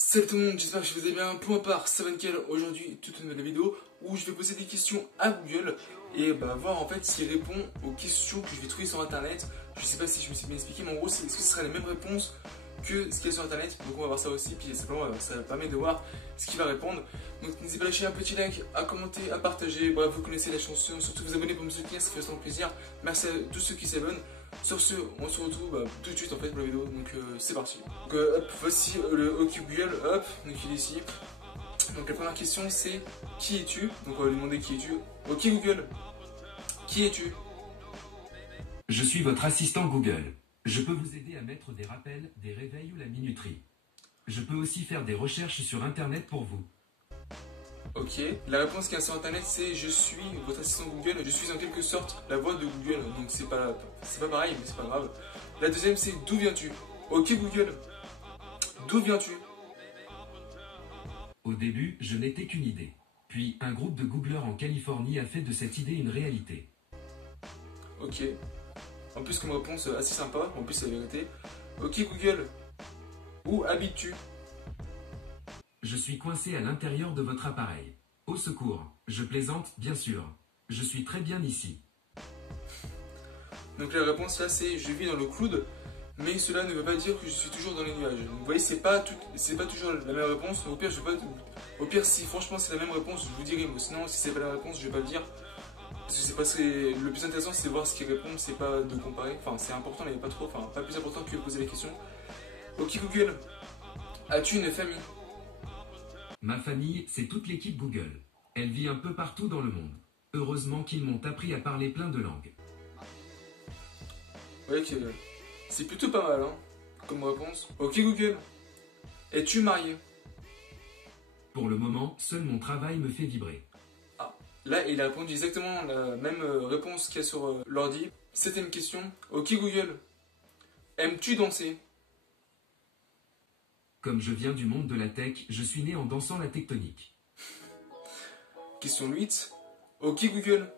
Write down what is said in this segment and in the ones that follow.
Salut tout le monde, j'espère que vous allez bien. Pour ma part, c'est Vankel. Aujourd'hui, toute une nouvelle vidéo où je vais poser des questions à Google et voir en fait s'il répond aux questions que je vais trouver sur internet. Je sais pas si je me suis bien expliqué, mais en gros, est-ce que ce sera les mêmes réponses que ce qu'il y a sur internet? Donc on va voir ça aussi, puis simplement ça permet de voir ce qu'il va répondre. Donc n'hésitez pas à lâcher un petit like, à commenter, à partager. Bref, vous connaissez la chanson, surtout vous abonner pour me soutenir, ça fait vraiment plaisir. Merci à tous ceux qui s'abonnent. Sur ce, on se retrouve tout de suite en fait pour la vidéo, donc c'est parti. Donc hop, voici le OK Google, hop, donc il est ici. Donc la première question c'est qui es-tu? Donc on va lui demander qui es-tu. OK Google, qui es-tu? Je suis votre assistant Google. Je peux vous aider à mettre des rappels, des réveils ou la minuterie. Je peux aussi faire des recherches sur internet pour vous. Ok, la réponse qui est sur internet c'est je suis votre assistant Google, je suis en quelque sorte la voix de Google, donc c'est pas pareil mais c'est pas grave. La deuxième c'est d'où viens-tu? Ok Google, d'où viens-tu? Au début, je n'étais qu'une idée. Puis, un groupe de Googleurs en Californie a fait de cette idée une réalité. Ok, en plus comme réponse assez sympa, en plus c'est la vérité. Ok Google, où habites-tu? Je suis coincé à l'intérieur de votre appareil. Au secours, je plaisante, bien sûr. Je suis très bien ici. Donc la réponse là c'est je vis dans le cloud, mais cela ne veut pas dire que je suis toujours dans les nuages. Donc, vous voyez, c'est pas toujours la même réponse. Donc, au pire, si franchement c'est la même réponse, je vous dirai. Mais sinon, si c'est pas la même réponse, je vais pas le dire. Parce que c'est pas le plus intéressant, c'est de voir ce qu'ils répondent, c'est pas de comparer. Enfin, c'est important, mais pas trop. Enfin, pas plus important que de poser les questions. Ok Google, as-tu une famille? Ma famille, c'est toute l'équipe Google. Elle vit un peu partout dans le monde. Heureusement qu'ils m'ont appris à parler plein de langues. Ouais, c'est plutôt pas mal, hein, comme réponse. Ok Google, es-tu marié? Pour le moment, seul mon travail me fait vibrer. Ah, là il a répondu exactement la même réponse qu'il y a sur l'ordi. Septième question. Ok Google, aimes-tu danser? Comme je viens du monde de la tech, je suis né en dansant la tectonique. Question 8. Ok Google,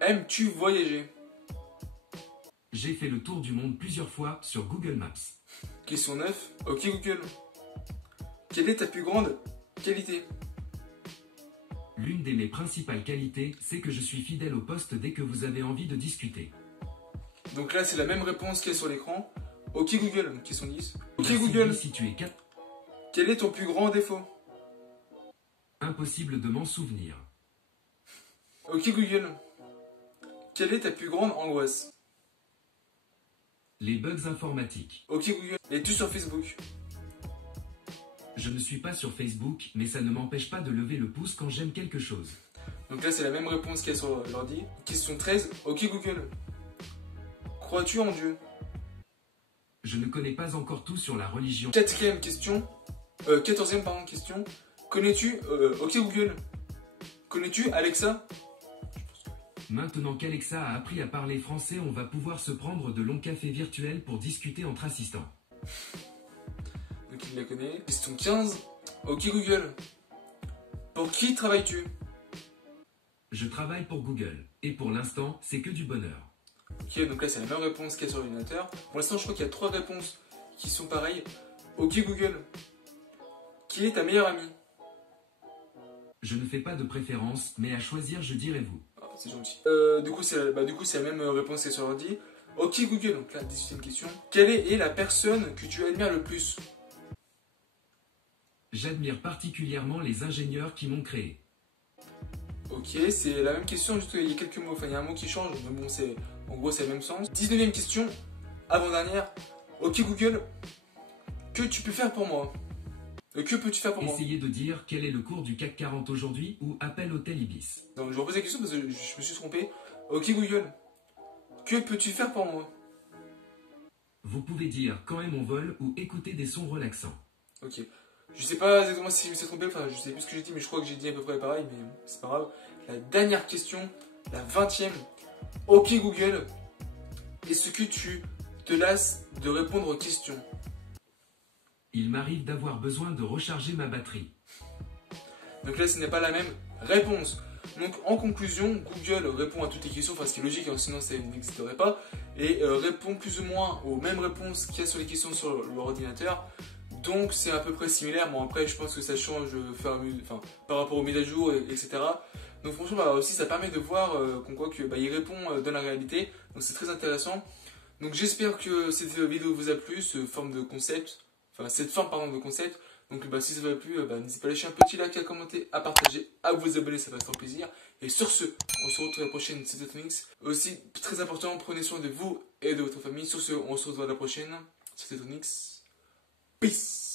aimes-tu voyager? J'ai fait le tour du monde plusieurs fois sur Google Maps. Question 9. Ok Google, quelle est ta plus grande qualité? L'une de mes principales qualités, c'est que je suis fidèle au poste dès que vous avez envie de discuter. Donc là, c'est la même réponse qu'il y a sur l'écran. Ok Google, question 10. Ok Merci Google, si tu es 4. Quel est ton plus grand défaut? Impossible de m'en souvenir. Ok Google, quelle est ta plus grande angoisse? Les bugs informatiques. Ok Google, es-tu sur Facebook? Je ne suis pas sur Facebook, mais ça ne m'empêche pas de lever le pouce quand j'aime quelque chose. Donc là, c'est la même réponse qu'il y a sur l'ordi. Question 13. Ok Google, crois-tu en Dieu? Je ne connais pas encore tout sur la religion. Quatrième question. 14e pardon, question. Connais-tu Ok Google, connais-tu Alexa? Maintenant qu'Alexa a appris à parler français, on va pouvoir se prendre de longs cafés virtuels pour discuter entre assistants. Donc il la connaît. Question 15. Ok Google, pour qui travailles-tu? Je travaille pour Google, et pour l'instant, c'est que du bonheur. Ok, donc là c'est la même réponse qu'il y a sur l'ordinateur. Pour l'instant, je crois qu'il y a 3 réponses qui sont pareilles. Ok Google, qui est ta meilleure amie? Je ne fais pas de préférence, mais à choisir, je dirais vous. Ah, c'est gentil. Du coup, c'est la même réponse qu'il y a sur l'ordi. Ok Google, donc là, 18e question. Quelle est la personne que tu admires le plus? J'admire particulièrement les ingénieurs qui m'ont créé. Ok, c'est la même question, juste il y a quelques mots, enfin il y a un mot qui change, mais bon, en gros c'est le même sens. 19e question, avant-dernière. Ok Google, que tu peux faire pour moi? Que peux-tu faire pour moi? Essayez de dire quel est le cours du CAC 40 aujourd'hui ou appel Hôtel Ibis. Donc je repose la question parce que je me suis trompé. Ok Google, que peux-tu faire pour moi? Vous pouvez dire quand est mon vol ou écouter des sons relaxants. Ok. Je sais pas exactement si je me suis trompé, enfin je sais plus ce que j'ai dit, mais je crois que j'ai dit à peu près pareil, mais c'est pas grave. La dernière question, la 20e. Ok Google, est-ce que tu te lasses de répondre aux questions? Il m'arrive d'avoir besoin de recharger ma batterie. Donc là, ce n'est pas la même réponse. Donc en conclusion, Google répond à toutes les questions, enfin ce qui est logique, hein, sinon ça n'existerait pas, et répond plus ou moins aux mêmes réponses qu'il y a sur les questions sur l'ordinateur. Donc c'est à peu près similaire. Bon après je pense que ça change par rapport aux mises à jour, etc. Donc franchement bah, aussi ça permet de voir qu'on voit que bah, il répond dans la réalité. Donc c'est très intéressant. Donc j'espère que cette vidéo vous a plu, cette forme de concept. De concept. Donc bah, si ça vous a plu, n'hésitez pas à lâcher un petit like, à commenter, à partager, à vous abonner, ça va faire plaisir. Et sur ce, on se retrouve à la prochaine CTTronics. Aussi, très important, prenez soin de vous et de votre famille. Sur ce, on se retrouve à la prochaine CTTronics. Peace.